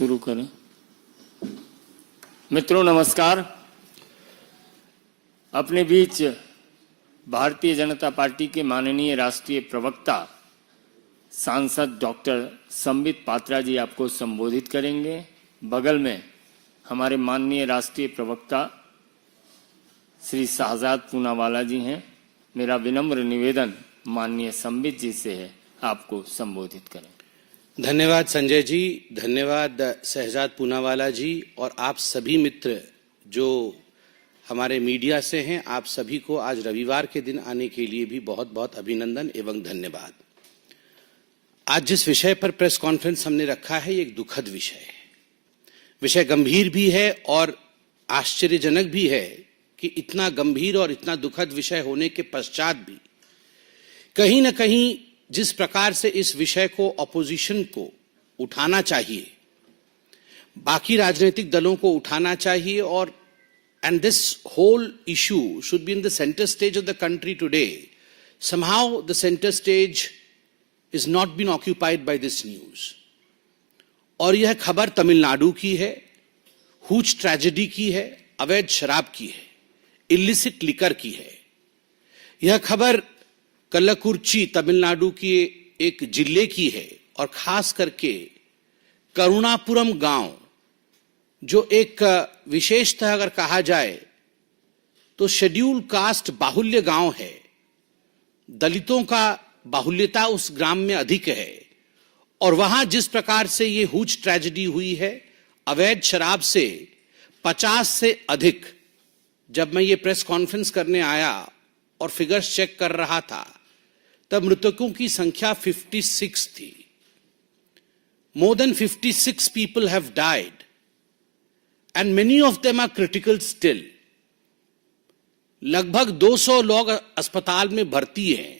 शुरू करें। मित्रों नमस्कार। अपने बीच भारतीय जनता पार्टी के माननीय राष्ट्रीय प्रवक्ता सांसद डॉक्टर संबित पात्रा जी आपको संबोधित करेंगे। बगल में हमारे माननीय राष्ट्रीय प्रवक्ता श्री शहजाद पूनावाला जी हैं। मेरा विनम्र निवेदन माननीय संबित जी से है, आपको संबोधित करें। धन्यवाद संजय जी, धन्यवाद शहजाद पूनावाला जी और आप सभी मित्र जो हमारे मीडिया से हैं, आप सभी को आज रविवार के दिन आने के लिए भी बहुत बहुत अभिनंदन एवं धन्यवाद। आज जिस विषय पर प्रेस कॉन्फ्रेंस हमने रखा है, ये एक दुखद विषय है। विषय गंभीर भी है और आश्चर्यजनक भी है कि इतना गंभीर और इतना दुखद विषय होने के पश्चात भी कहीं न कहीं जिस प्रकार से इस विषय को ऑपोजिशन को उठाना चाहिए, बाकी राजनीतिक दलों को उठाना चाहिए और and this whole issue should be in the center stage of the country today. Somehow the center stage is not been occupied by this news. और यह खबर तमिलनाडु की है, हुच ट्रेजेडी की है, अवैध शराब की है, इलिसिट लिकर की है। यह खबर कल्लाकुर्ची तमिलनाडु की एक जिले की है और खास करके करुणापुरम गांव जो एक विशेषतः अगर कहा जाए तो शेड्यूल कास्ट बाहुल्य गांव है। दलितों का बाहुल्यता उस ग्राम में अधिक है और वहां जिस प्रकार से ये हुच ट्रेजेडी हुई है, अवैध शराब से 50 से अधिक, जब मैं ये प्रेस कॉन्फ्रेंस करने आया और फिगर्स चेक कर रहा था तब मृतकों की संख्या 56 थी। More than 56 people have died and many of them are critical still. लगभग 200 लोग अस्पताल में भर्ती हैं।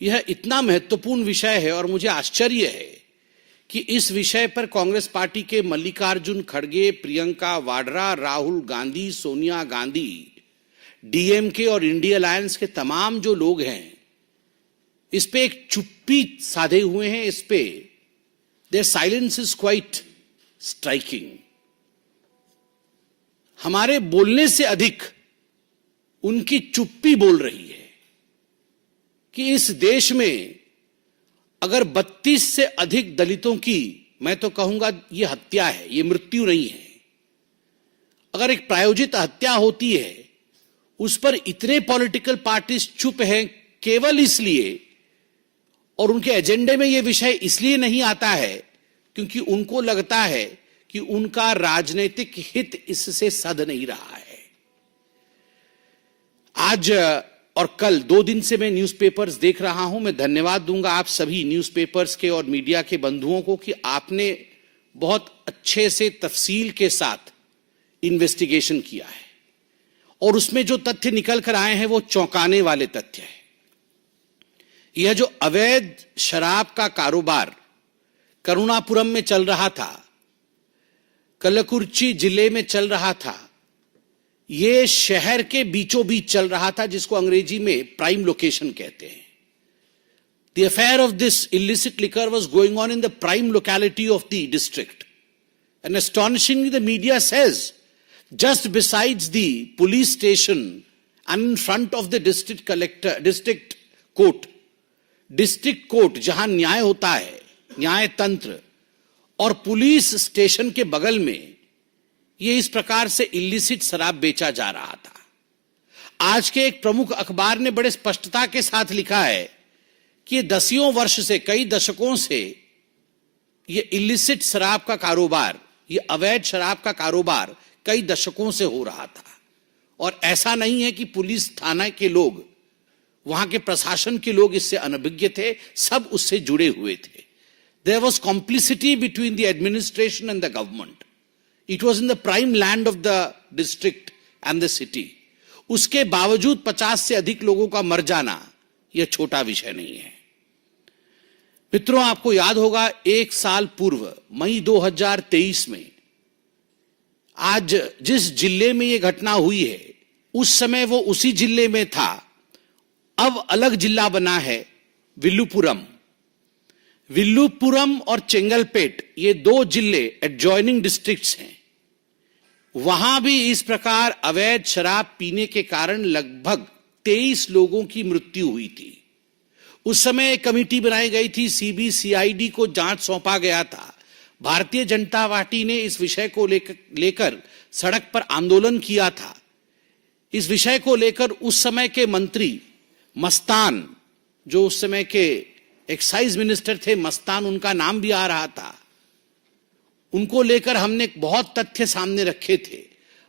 यह इतना महत्वपूर्ण विषय है और मुझे आश्चर्य है कि इस विषय पर कांग्रेस पार्टी के मल्लिकार्जुन खड़गे, प्रियंका वाड्रा, राहुल गांधी, सोनिया गांधी, डीएमके और इंडिया अलायंस के तमाम जो लोग हैं, इस पे एक चुप्पी साधे हुए हैं। इस पे there silence is quite striking. हमारे बोलने से अधिक उनकी चुप्पी बोल रही है कि इस देश में अगर 32 से अधिक दलितों की, मैं तो कहूंगा ये हत्या है, ये मृत्यु नहीं है, अगर एक प्रायोजित हत्या होती है, उस पर इतने पॉलिटिकल पार्टीज चुप हैं केवल इसलिए, और उनके एजेंडे में यह विषय इसलिए नहीं आता है क्योंकि उनको लगता है कि उनका राजनीतिक हित इससे सध नहीं रहा है। आज और कल 2 दिन से मैं न्यूज़पेपर्स देख रहा हूं। मैं धन्यवाद दूंगा आप सभी न्यूज़पेपर्स के और मीडिया के बंधुओं को कि आपने बहुत अच्छे से तफसील के साथ इन्वेस्टिगेशन किया है और उसमें जो तथ्य निकल कर आए हैं वो चौंकाने वाले तथ्य है। यह जो अवैध शराब का कारोबार करुणापुरम में चल रहा था, कल्लाकुर्ची जिले में चल रहा था, यह शहर के बीचों बीच चल रहा था, जिसको अंग्रेजी में प्राइम लोकेशन कहते हैं। The affair of this illicit liquor was going on in the prime locality of the district. And astonishingly, the media says, just besides the police station and in front of the district court जहां न्याय होता है, न्याय तंत्र, और police station के बगल में यह इस प्रकार से इलिसिट शराब बेचा जा रहा था। आज के एक प्रमुख अखबार ने बड़े स्पष्टता के साथ लिखा है कि दसियों वर्ष से, कई दशकों से यह इलिसिट शराब का कारोबार, यह अवैध शराब का कारोबार कई दशकों से हो रहा था। और ऐसा नहीं है कि पुलिस थाना के लोग, वहां के प्रशासन के लोग इससे अनभिज्ञ थे, सब उससे जुड़े हुए थे। There was complicity between the administration and the government. It was in the prime land of the district and the city. उसके बावजूद 50 से अधिक लोगों का मर जाना यह छोटा विषय नहीं है। मित्रों, आपको याद होगा 1 साल पूर्व मई 2023 में आज जिस जिले में यह घटना हुई है, उस समय वो उसी जिले में था। अब अलग जिला बना है, विल्लुपुरम। विल्लुपुरम और चेंगलपेट ये दो जिले एडजॉइनिंग डिस्ट्रिक्ट्स हैं, वहां भी इस प्रकार अवैध शराब पीने के कारण लगभग 23 लोगों की मृत्यु हुई थी। उस समय एक कमेटी बनाई गई थी, सीबीसीआईडी को जांच सौंपा गया था। भारतीय जनता पार्टी ने इस विषय को लेकर सड़क पर आंदोलन किया था। इस विषय को लेकर उस समय के मंत्री मस्तान, जो उस समय के एक्साइज मिनिस्टर थे, मस्तान उनका नाम भी आ रहा था, उनको लेकर हमने बहुत तथ्य सामने रखे थे,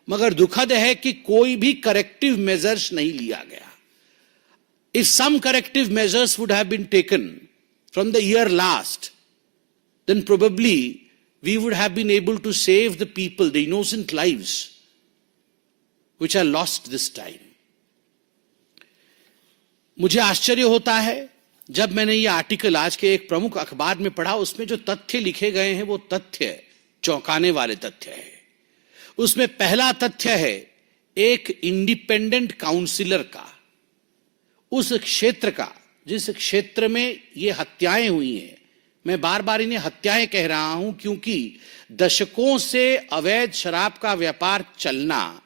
मगर दुखद है कि कोई भी करेक्टिव मेजर्स नहीं लिया गया। If some corrective measures would have been taken from the year last, then probably we would have been able to save the people, the innocent lives which are lost this time. मुझे आश्चर्य होता है जब मैंने ये article आज के एक प्रमुख अखबार में पढ़ा, उसमें जो तथ्य लिखे गए हैं वो तथ्य चौंकाने वाले तथ्य है। उसमें पहला तथ्य है एक इंडिपेंडेंट काउंसिलर का, उस क्षेत्र का जिस क्षेत्र में ये हत्याएं हुई हैं। मैं बार बार इन्हें हत्याएं कह रहा हूं क्योंकि दशकों से अवैध शराब का व्यापार चलना,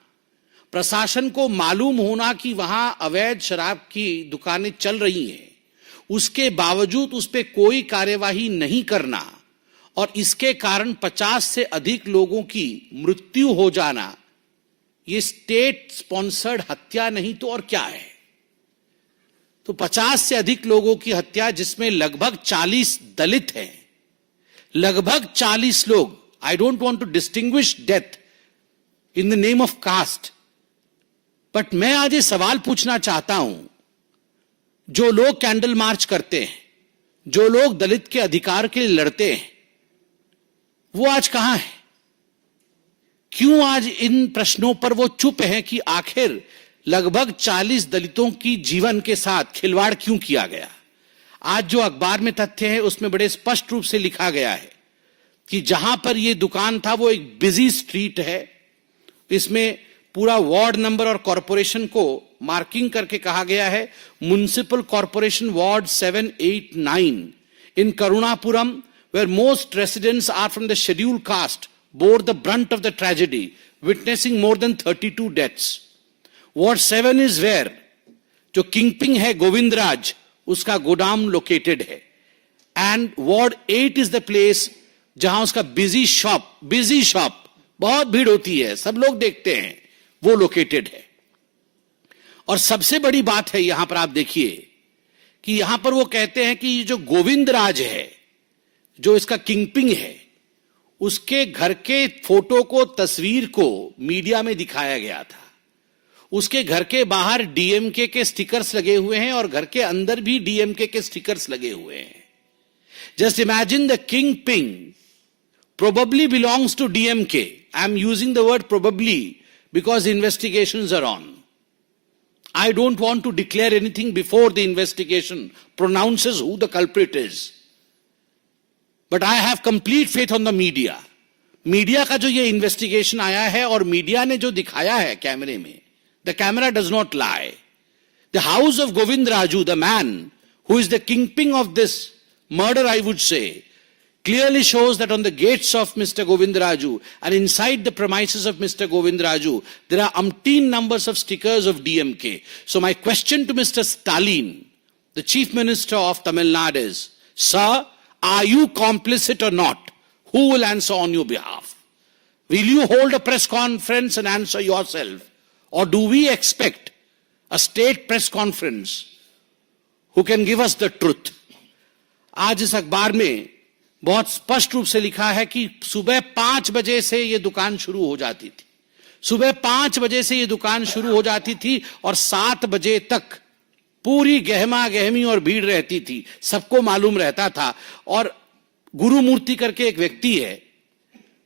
प्रशासन को मालूम होना कि वहां अवैध शराब की दुकानें चल रही हैं, उसके बावजूद उस पर कोई कार्यवाही नहीं करना और इसके कारण 50 से अधिक लोगों की मृत्यु हो जाना, ये स्टेट स्पॉन्सर्ड हत्या नहीं तो और क्या है। तो 50 से अधिक लोगों की हत्या, जिसमें लगभग 40 दलित हैं, लगभग 40 लोग। I don't want to distinguish death in the name of caste, but मैं आज ये सवाल पूछना चाहता हूं, जो लोग कैंडल मार्च करते हैं, जो लोग दलित के अधिकार के लिए लड़ते हैं, वो आज कहां है? क्यों आज इन प्रश्नों पर वो चुप हैं कि आखिर लगभग 40 दलितों की जीवन के साथ खिलवाड़ क्यों किया गया? आज जो अखबार में तथ्य है उसमें बड़े स्पष्ट रूप से लिखा गया है कि जहां पर यह दुकान था वो एक बिजी स्ट्रीट है। इसमें पूरा वार्ड नंबर और कॉरपोरेशन को मार्किंग करके कहा गया है, municipal corporation ward 7, 8, 9 in Karunapuram, where most residents are from the scheduled caste, bore the brunt of the tragedy, witnessing more than 32 deaths. Ward 7 is where जो किंगपिंग है गोविंदराज, उसका गोदाम लोकेटेड है, and ward 8 is the place जहां उसका busy shop बहुत भीड़ होती है, सब लोग देखते हैं, वो लोकेटेड है। और सबसे बड़ी बात है यहां पर आप देखिए कि यहां पर वो कहते हैं कि जो गोविंदराज है, जो इसका किंगपिंग है, उसके घर के फोटो को, तस्वीर को मीडिया में दिखाया गया था। उसके घर के बाहर डीएमके के स्टिकर्स लगे हुए हैं और घर के अंदर भी डीएमके के स्टिकर्स लगे हुए हैं। Just imagine the kingpin probably belongs to DMK. I am using the word probably because investigations are on. I don't want to declare anything before the investigation pronounces who the culprit is. But I have complete faith on the media. Media का जो ये investigation आया है और media ने जो दिखाया है कैमरे में, the camera does not lie. The house of Govind Raju, the man who is the kingpin of this murder, I would say, clearly shows that on the gates of Mr. Govind Raju and inside the premises of Mr. Govind Raju, there are umpteen numbers of stickers of DMK. So my question to Mr. Stalin, the Chief Minister of Tamil Nadu is, sir, are you complicit or not? Who will answer on your behalf? Will you hold a press conference and answer yourself? Or do we expect a state press conference who can give us the truth? आज इस अखबार में बहुत स्पष्ट रूप से लिखा है कि सुबह 5 बजे से ये दुकान शुरू हो जाती थी। सुबह 5 बजे से ये दुकान शुरू हो जाती थी और 7 बजे तक पूरी गहमा गहमी और भीड़ रहती थी, सबको मालूम रहता था। और गुरुमूर्ति करके एक व्यक्ति है,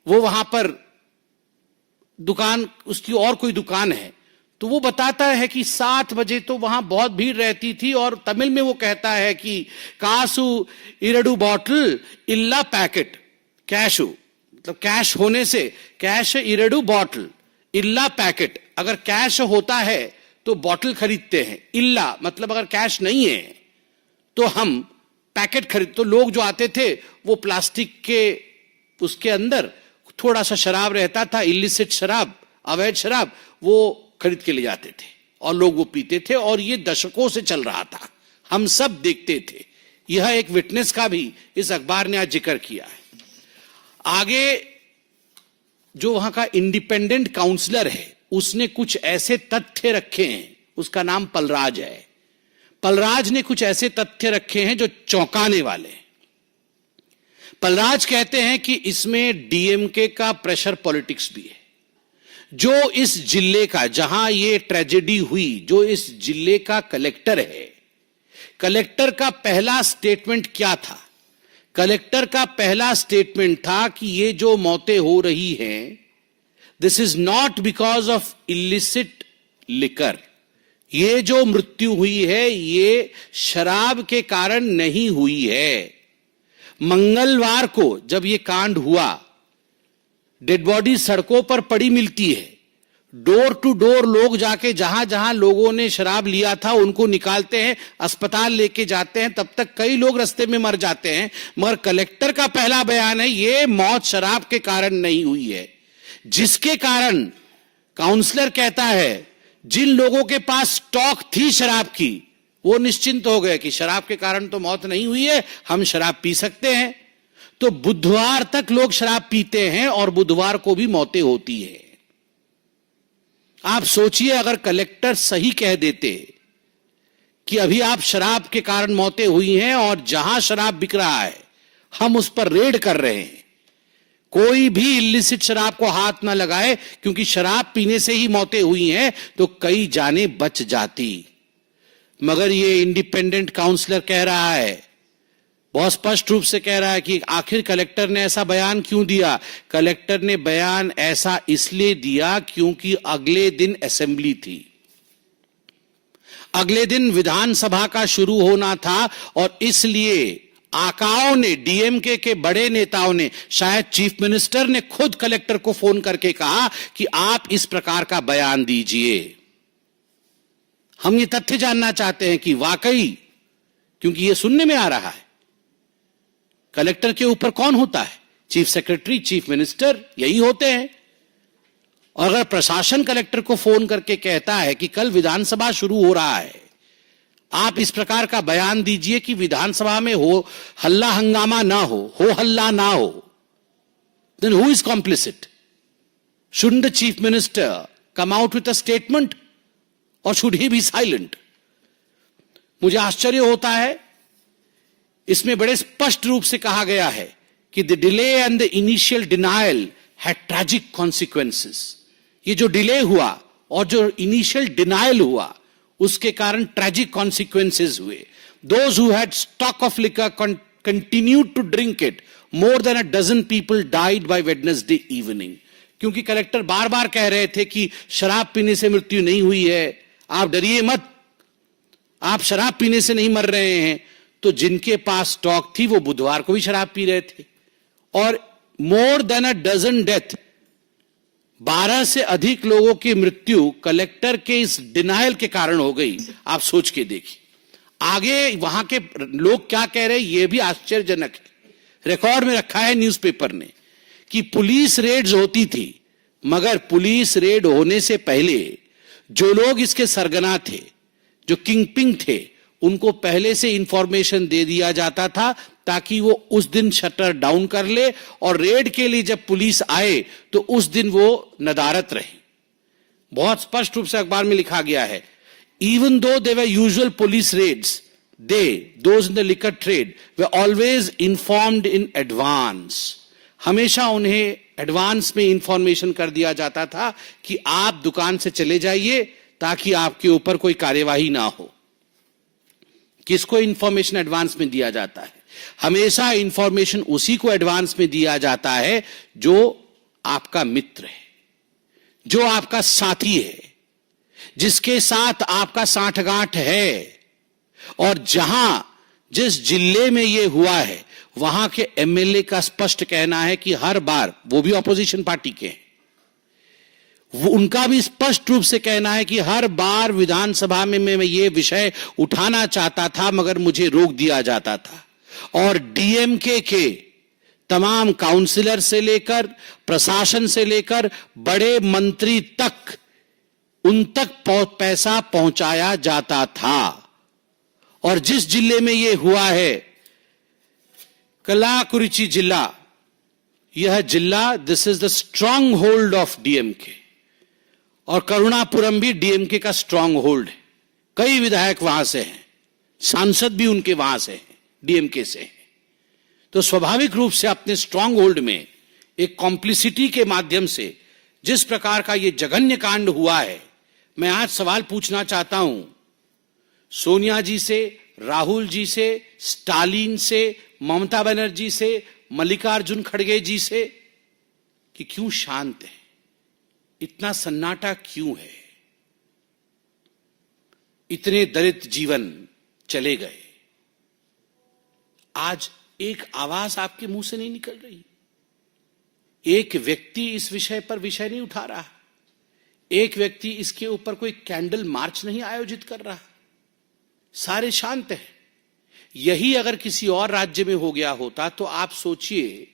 वो वहां पर दुकान, उसकी और कोई दुकान है, तो वो बताता है कि 7 बजे तो वहां बहुत भीड़ रहती थी और तमिल में वो कहता है कि कासु इरडू बॉटल इल्ला पैकेट, कैशु मतलब कैश होने से, कैश इरडू बॉटल इल्ला पैकेट, अगर कैश होता है तो बॉटल खरीदते हैं, इल्ला मतलब अगर कैश नहीं है तो हम पैकेट खरीद, तो लोग जो आते थे वो प्लास्टिक के उसके अंदर थोड़ा सा शराब रहता था, इलिसिट शराब, अवैध शराब, वो खरीद के ले जाते थे और लोग वो पीते थे, और ये दशकों से चल रहा था, हम सब देखते थे। यह एक विटनेस का भी इस अखबार ने आज जिक्र किया है। आगे जो वहां का इंडिपेंडेंट काउंसलर है उसने कुछ ऐसे तथ्य रखे हैं, उसका नाम पलराज है। पलराज ने कुछ ऐसे तथ्य रखे हैं जो चौंकाने वाले हैं। पलराज कहते हैं कि इसमें डीएमके का प्रेशर पॉलिटिक्स भी है। जो इस जिले का, जहां ये ट्रेजेडी हुई, जो इस जिले का कलेक्टर है, कलेक्टर का पहला स्टेटमेंट क्या था? कलेक्टर का पहला स्टेटमेंट था कि ये जो मौतें हो रही हैं, this is not because of illicit liquor, ये जो मृत्यु हुई है ये शराब के कारण नहीं हुई है। मंगलवार को जब ये कांड हुआ, डेड बॉडी सड़कों पर पड़ी मिलती है, डोर टू डोर लोग जाके जहां जहां लोगों ने शराब लिया था उनको निकालते हैं, अस्पताल लेके जाते हैं, तब तक कई लोग रास्ते में मर जाते हैं। मगर कलेक्टर का पहला बयान है ये मौत शराब के कारण नहीं हुई है, जिसके कारण काउंसलर कहता है जिन लोगों के पास स्टॉक थी शराब की वो निश्चिंत हो गए कि शराब के कारण तो मौत नहीं हुई है, हम शराब पी सकते हैं। तो बुधवार तक लोग शराब पीते हैं और बुधवार को भी मौतें होती है। आप सोचिए अगर कलेक्टर सही कह देते कि अभी आप शराब के कारण मौतें हुई हैं और जहां शराब बिक रहा है हम उस पर रेड कर रहे हैं, कोई भी इलिसिट शराब को हाथ ना लगाए क्योंकि शराब पीने से ही मौतें हुई हैं, तो कई जानें बच जाती। मगर ये इंडिपेंडेंट काउंसलर कह रहा है, बहुत स्पष्ट रूप से कह रहा है कि आखिर कलेक्टर ने ऐसा बयान क्यों दिया? कलेक्टर ने बयान ऐसा इसलिए दिया क्योंकि अगले दिन असेंबली थी, अगले दिन विधानसभा का शुरू होना था, और इसलिए आकाओं ने, डीएमके के बड़े नेताओं ने, शायद चीफ मिनिस्टर ने खुद कलेक्टर को फोन करके कहा कि आप इस प्रकार का बयान दीजिए। हम ये तथ्य जानना चाहते हैं कि वाकई, क्योंकि ये सुनने में आ रहा है, कलेक्टर के ऊपर कौन होता है? चीफ सेक्रेटरी, चीफ मिनिस्टर, यही होते हैं। और अगर प्रशासन कलेक्टर को फोन करके कहता है कि कल विधानसभा शुरू हो रहा है, आप इस प्रकार का बयान दीजिए कि विधानसभा में हो हल्ला हंगामा ना हो हल्ला ना हो, then who is complicit? Shouldn't the chief minister come out with a statement or should he be silent? मुझे आश्चर्य होता है, इसमें बड़े स्पष्ट रूप से कहा गया है कि the delay and the initial denial had tragic consequences. ये जो डिले हुआ और जो इनिशियल डिनायल हुआ उसके कारण ट्रैजिक कॉन्सिक्वेंसेस हुए। Those who had stock of liquor continued to drink it, more than a dozen people died by Wednesday evening. क्योंकि कलेक्टर बार बार कह रहे थे कि शराब पीने से मृत्यु नहीं हुई है, आप डरिए मत, आप शराब पीने से नहीं मर रहे हैं। तो जिनके पास स्टॉक थी वो बुधवार को भी शराब पी रहे थे, और more than a dozen death, 12 से अधिक लोगों की मृत्यु कलेक्टर के इस डिनायल के कारण हो गई। आप सोच के देखिए आगे वहां के लोग क्या कह रहे हैं, यह भी आश्चर्यजनक है। रिकॉर्ड में रखा है न्यूज़पेपर ने कि पुलिस रेड्स होती थी, मगर पुलिस रेड होने से पहले जो लोग इसके सरगना थे, जो किंगपिन थे, उनको पहले से इंफॉर्मेशन दे दिया जाता था ताकि वो उस दिन शटर डाउन कर ले, और रेड के लिए जब पुलिस आए तो उस दिन वो नदारत रहे। बहुत स्पष्ट रूप से अखबार में लिखा गया है, even though there were usual police raids, those in the liquor trade were always informed in advance. हमेशा उन्हें एडवांस में इंफॉर्मेशन कर दिया जाता था कि आप दुकान से चले जाइए ताकि आपके ऊपर कोई कार्यवाही ना हो। किसको इंफॉर्मेशन एडवांस में दिया जाता है? हमेशा इंफॉर्मेशन उसी को एडवांस में दिया जाता है जो आपका मित्र है, जो आपका साथी है, जिसके साथ आपका सांठगांठ है। और जहां जिस जिले में यह हुआ है वहां के एमएलए का स्पष्ट कहना है कि हर बार, वो भी ऑपोजिशन पार्टी के हैं, उनका भी स्पष्ट रूप से कहना है कि हर बार विधानसभा में मैं ये विषय उठाना चाहता था मगर मुझे रोक दिया जाता था। और डीएमके के तमाम काउंसिलर से लेकर प्रशासन से लेकर बड़े मंत्री तक उन तक पैसा पहुंचाया जाता था। और जिस जिले में यह हुआ है, कलाकुरिची जिला, यह जिला, this is the strong hold of DMK, और करुणापुरम भी डीएमके का स्ट्रांग होल्ड है। कई विधायक वहां से हैं, सांसद भी उनके वहां से हैं, डीएमके से हैं। तो स्वाभाविक रूप से अपने स्ट्रांग होल्ड में एक कॉम्प्लिसिटी के माध्यम से जिस प्रकार का यह जघन्य कांड हुआ है, मैं आज सवाल पूछना चाहता हूं सोनिया जी से, राहुल जी से, स्टालिन से, ममता बनर्जी से, मल्लिकार्जुन खड़गे जी से, कि क्यों शांत है, इतना सन्नाटा क्यों है, इतने दलित जीवन चले गए। आज एक आवाज आपके मुंह से नहीं निकल रही, एक व्यक्ति इस विषय पर विषय नहीं उठा रहा, एक व्यक्ति इसके ऊपर कोई कैंडल मार्च नहीं आयोजित कर रहा, सारे शांत हैं। यही अगर किसी और राज्य में हो गया होता तो आप सोचिए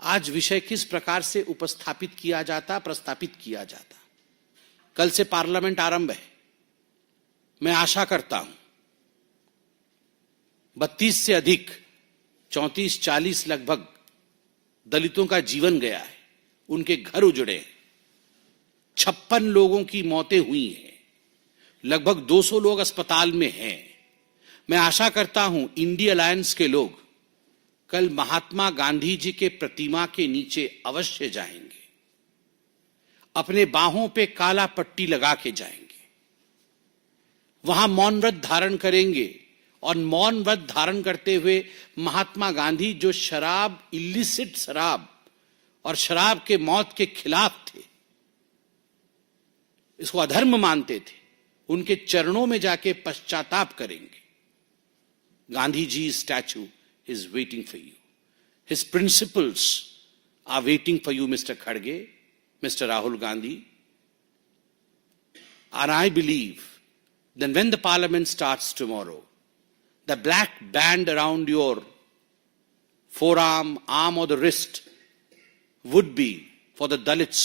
आज विषय किस प्रकार से उपस्थापित किया जाता, प्रस्तापित किया जाता। कल से पार्लियामेंट आरंभ है, मैं आशा करता हूं 32 से अधिक 34-40 लगभग दलितों का जीवन गया है, उनके घर उजड़े हैं, 56 लोगों की मौतें हुई हैं, लगभग 200 लोग अस्पताल में हैं। मैं आशा करता हूं इंडिया अलायंस के लोग कल महात्मा गांधी जी के प्रतिमा के नीचे अवश्य जाएंगे, अपने बाहों पे काला पट्टी लगा के जाएंगे, वहां मौन व्रत धारण करेंगे, और मौन व्रत धारण करते हुए महात्मा गांधी जो शराब, इलिसिट शराब और शराब के मौत के खिलाफ थे, इसको अधर्म मानते थे, उनके चरणों में जाके पश्चाताप करेंगे। Gandhi ji statue is waiting for you. His principles are waiting for you, Mr. Khadge, Mr. Rahul Gandhi. And I believe that when the parliament starts tomorrow, the black band around your forearm, arm or the wrist would be for the Dalits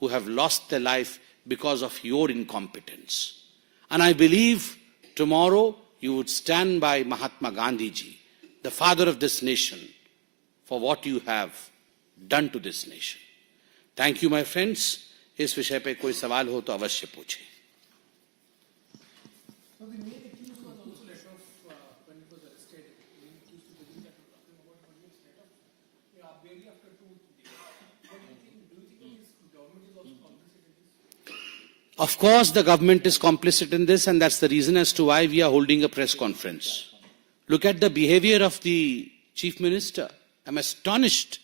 who have lost their life because of your incompetence. And I believe tomorrow you would stand by Mahatma Gandhi ji, the father of this nation, for what you have done to this nation. Thank you, my friends. इस विषय पे कोई सवाल हो तो अवश्य पूछें। Of course, the government is complicit in this, and that's the reason as to why we are holding a press conference. Look at the behavior of the Chief Minister. I'm astonished.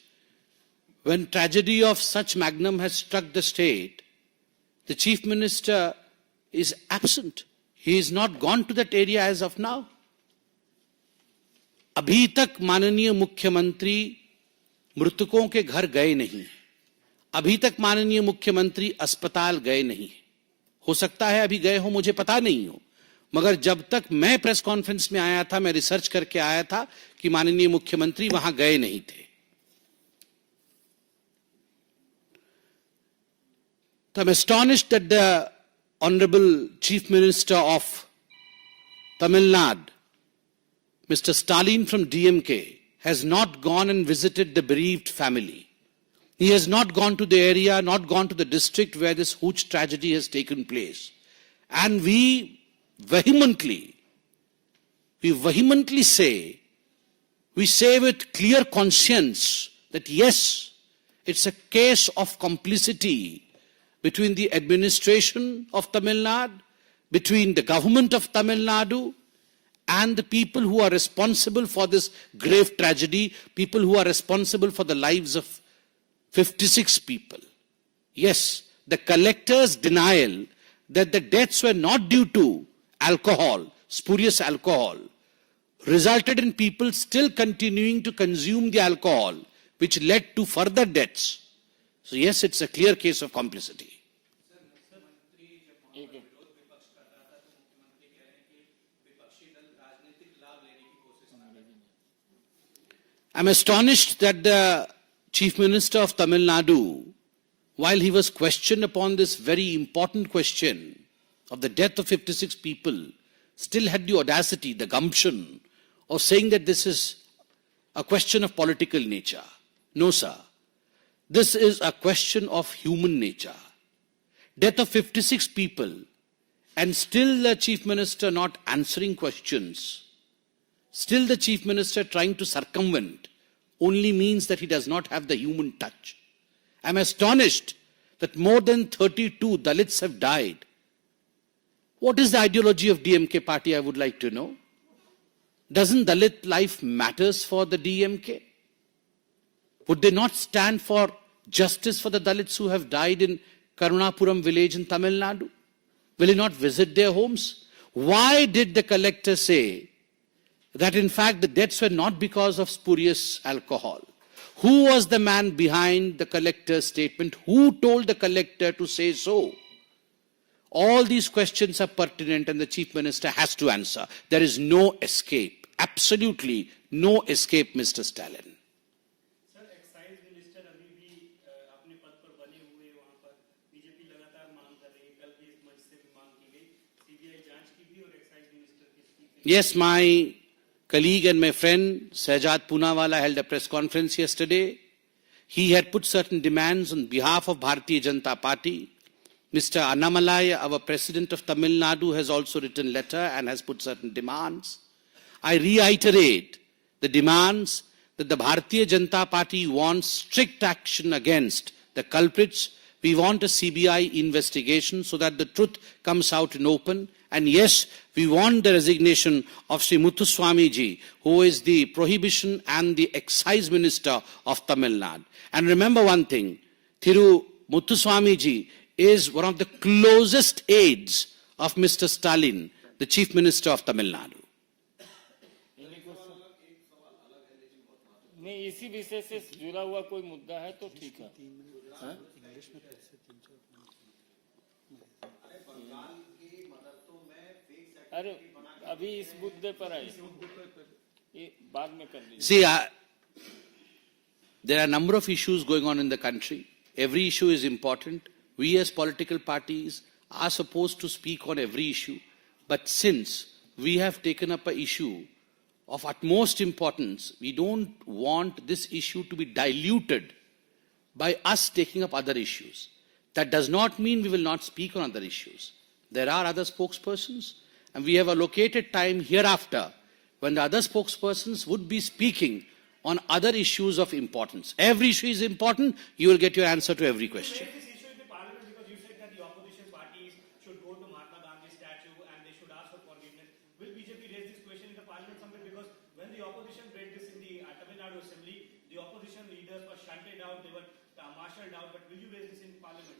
When tragedy of such magnum has struck the state, the Chief Minister is absent. He is not gone to that area as of now. अभी तक माननीय मुख्यमंत्री मृतकों के घर गए नहीं, अभी तक माननीय मुख्यमंत्री अस्पताल गए नहीं। हो सकता है अभी गए हो, मुझे पता नहीं हो, मगर जब तक मैं प्रेस कॉन्फ्रेंस में आया था, मैं रिसर्च करके आया था कि माननीय मुख्यमंत्री वहां गए नहीं थे। So I'm astonished that the Honorable Chief Minister of Tamil Nadu, Mr. Stalin from DMK, has not gone and visited the bereaved family. He has not gone to the area, not gone to the district where this huge tragedy has taken place. And we vehemently say, we say with clear conscience that yes, it's a case of complicity between the administration of Tamil Nadu, between the government of Tamil Nadu, and the people who are responsible for this grave tragedy, people who are responsible for the lives of 56 people. Yes, the collector's denial that the deaths were not due to alcohol, spurious alcohol, resulted in people still continuing to consume the alcohol, which led to further deaths. So yes, it's a clear case of complicity. I'm astonished that the Chief Minister of Tamil Nadu, while he was questioned upon this very important question of the death of 56 people, still had the audacity, the gumption of saying that this is a question of political nature. No, sir. This is a question of human nature. Death of 56 people, and still the Chief Minister not answering questions, still the Chief Minister trying to circumvent, only means that he does not have the human touch. I'm astonished that more than 32 Dalits have died. What is the ideology of DMK party, I would like to know? Doesn't Dalit life matters for the DMK? Would they not stand for justice for the Dalits who have died in Karunapuram village in Tamil Nadu? Will he not visit their homes? Why did the collector say that in fact the deaths were not because of spurious alcohol? Who was the man behind the collector's statement? Who told the collector to say so? All these questions are pertinent and the Chief Minister has to answer. There is no escape. Absolutely no escape, Mr. Stalin. Sir excise minister अभी भी अपने पद पर बने हुए वहां पर BJP लगातार मांग कर रही है कल भी इस मंच से भी मांग की गई सीबीआई जांच की भी और एक्साइज मिनिस्टर की इस्तीफे Yes, my colleague and my friend Shehzad Poonawala held a press conference yesterday. He had put certain demands on behalf of Bharatiya Janata Party. Mr. Annamalai, our president of Tamil Nadu, has also written a letter and has put certain demands. I reiterate the demands that the Bharatiya Janata Party wants strict action against the culprits. We want a CBI investigation so that the truth comes out in open. And yes, we want the resignation of Sri Muthuswamy ji, who is the Prohibition and the Excise Minister of Tamil Nadu. And remember one thing, Thiru Muthuswamy ji is one of the closest aides of Mr. Stalin, the Chief Minister of Tamil Nadu. नहीं इसी विषय से जुड़ा हुआ कोई मुद्दा है तो ठीक है हाँ? अरे अभी इस मुद्दे पर आए ये बाद में कर लीजिए See, there are a number of issues going on in the country. Every issue is important. We as political parties are supposed to speak on every issue. But since we have taken up an issue of utmost importance, we don't want this issue to be diluted by us taking up other issues. That does not mean we will not speak on other issues. There are other spokespersons, and we have allocated time hereafter when the other spokespersons would be speaking on other issues of importance. Every issue is important, you will get your answer to every question. this issue in the parliament because you said that the opposition parties should go to Mahatma Gandhi statue and they should ask for forgiveness. Will BJP raise this question in the parliament somewhere? Because when the opposition raised this in the Tamil Nadu assembly, the opposition leaders were shunted out, they were marshaled out. But will you raise this in parliament?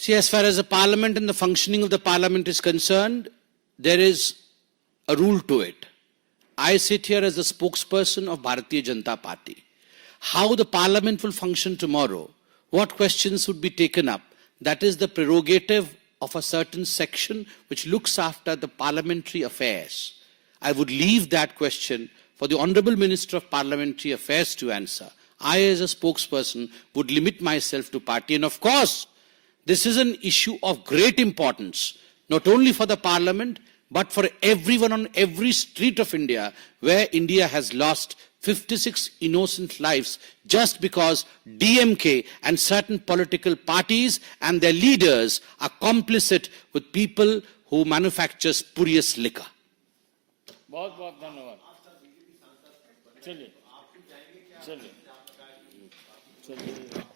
See, as far as the parliament and the functioning of the parliament is concerned, there is a rule to it. I sit here as the spokesperson of Bharatiya Janata Party. How the parliament will function tomorrow, what questions would be taken up, that is the prerogative of a certain section which looks after the parliamentary affairs. I would leave that question for the Honorable Minister of Parliamentary Affairs to answer. I, as a spokesperson, would limit myself to party. And of course, this is an issue of great importance, not only for the parliament, but for everyone on every street of India, where India has lost 56 innocent lives just because DMK and certain political parties and their leaders are complicit with people who manufacture spurious liquor. बहुत बहुत धन्यवाद चलिए चलिए चलिए